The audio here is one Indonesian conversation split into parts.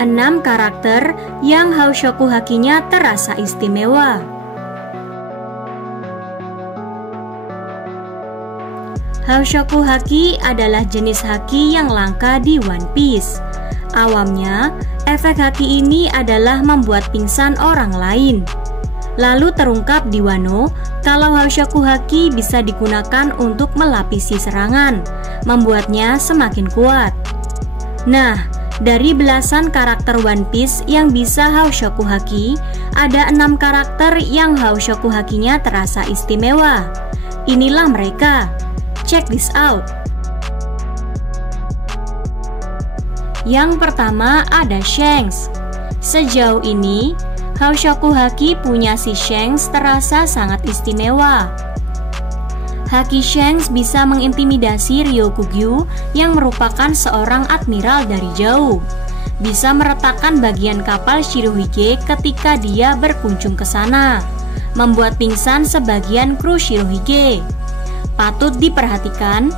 6 karakter yang Houshoku Haki-nya terasa istimewa. Houshoku Haki adalah jenis haki yang langka di One Piece. Awamnya, efek haki ini adalah membuat pingsan orang lain. Lalu terungkap di Wano kalau Houshoku Haki bisa digunakan untuk melapisi serangan, membuatnya semakin kuat. Nah, dari belasan karakter One Piece yang bisa Houshoku Haki, ada 6 karakter yang Houshoku Haki-nya terasa istimewa. Inilah mereka. Check this out. Yang pertama ada Shanks. Sejauh ini, Houshoku Haki punya si Shanks terasa sangat istimewa. Haki Shanks bisa mengintimidasi Ryokugyu yang merupakan seorang admiral dari jauh. Bisa meretakkan bagian kapal Shirohige ketika dia berkunjung ke sana, membuat pingsan sebagian kru Shirohige. Patut diperhatikan,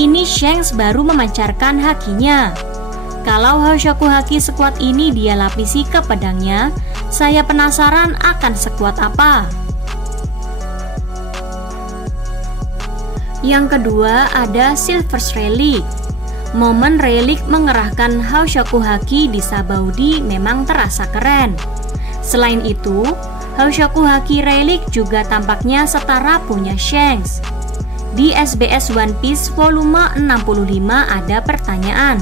ini Shanks baru memancarkan hakinya. Kalau Houshoku Haki sekuat ini dia lapisi ke pedangnya, saya penasaran akan sekuat apa. Yang kedua ada Silver's Relic. Momen Relic mengerahkan Houshoku Haki di Sabaudi memang terasa keren. Selain itu, Houshoku Haki Relic juga tampaknya setara punya Shanks. Di SBS One Piece volume 65 ada pertanyaan.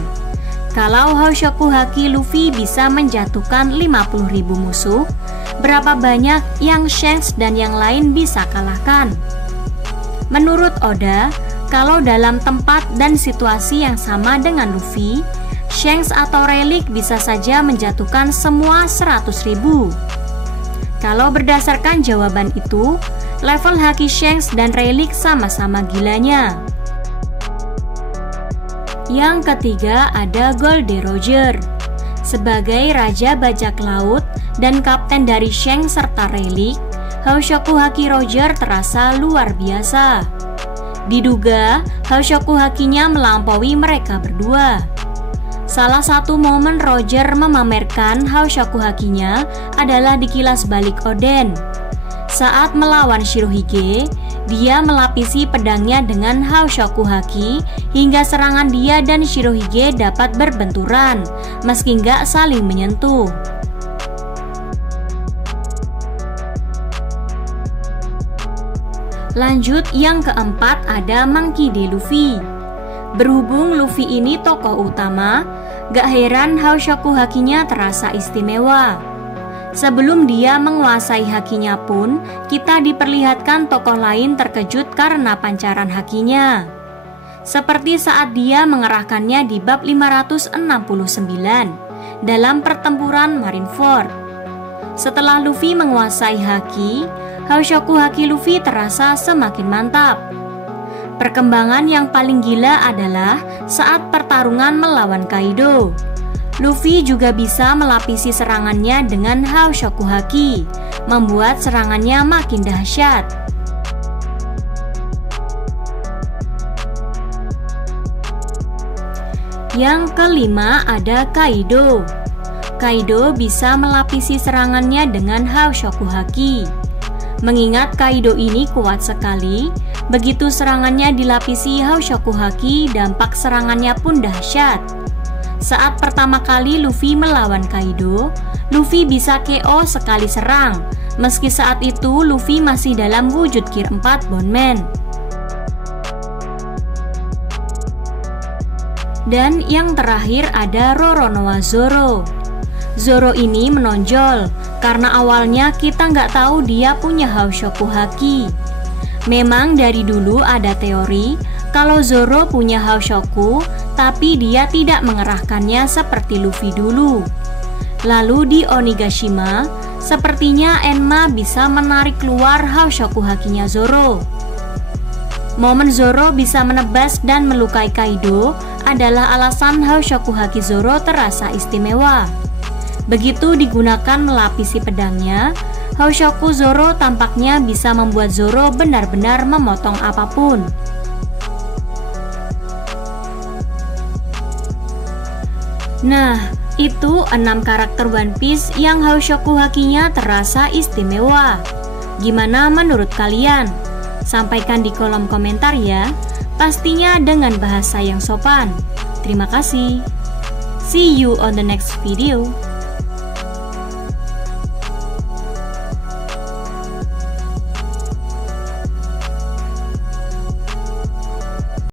Kalau Houshoku Haki Luffy bisa menjatuhkan 50.000 musuh, berapa banyak yang Shanks dan yang lain bisa kalahkan? Menurut Oda, kalau dalam tempat dan situasi yang sama dengan Luffy, Shanks atau Relic bisa saja menjatuhkan semua 100.000. Kalau berdasarkan jawaban itu, level haki Shanks dan Relic sama-sama gilanya. Yang ketiga ada Goldie Roger. Sebagai Raja Bajak Laut dan Kapten dari Shanks serta Relic, Houshoku Haki Roger terasa luar biasa. Diduga Houshoku Hakinya melampaui mereka berdua. Salah satu momen Roger memamerkan Houshoku Hakinya adalah di kilas balik Oden. Saat melawan Shirohige, dia melapisi pedangnya dengan Houshoku Haki hingga serangan dia dan Shirohige dapat berbenturan, meski nggak saling menyentuh. Lanjut, yang keempat ada Monkey D. Luffy. Berhubung Luffy ini tokoh utama, gak heran Houshoku Hakinya terasa istimewa. Sebelum dia menguasai hakinya pun, kita diperlihatkan tokoh lain terkejut karena pancaran hakinya. Seperti saat dia mengerahkannya di bab 569 dalam pertempuran Marineford. Setelah Luffy menguasai haki, Houshoku Haki Luffy terasa semakin mantap. Perkembangan yang paling gila adalah saat pertarungan melawan Kaido. Luffy juga bisa melapisi serangannya dengan Houshoku Haki, membuat serangannya makin dahsyat. Yang kelima ada Kaido. Kaido bisa melapisi serangannya dengan Houshoku Haki. Mengingat Kaido ini kuat sekali, begitu serangannya dilapisi Houshoku Haki, dampak serangannya pun dahsyat. Saat pertama kali Luffy melawan Kaido, Luffy bisa KO sekali serang, meski saat itu Luffy masih dalam wujud Gear 4 Bondman. Dan yang terakhir ada Roronoa Zoro. Zoro ini menonjol karena awalnya kita nggak tahu dia punya Houshoku Haki. Memang dari dulu ada teori kalau Zoro punya Houshoku, tapi dia tidak mengerahkannya seperti Luffy dulu. Lalu di Onigashima, sepertinya Enma bisa menarik keluar Houshoku Hakinya Zoro. Momen Zoro bisa menebas dan melukai Kaido adalah alasan Houshoku Haki Zoro terasa istimewa. Begitu digunakan melapisi pedangnya, Houshoku Zoro tampaknya bisa membuat Zoro benar-benar memotong apapun. Nah, Itu 6 karakter One Piece yang Houshoku Hakinya terasa istimewa. Gimana menurut kalian? Sampaikan di kolom komentar ya, pastinya dengan bahasa yang sopan. Terima kasih. See you on the next video.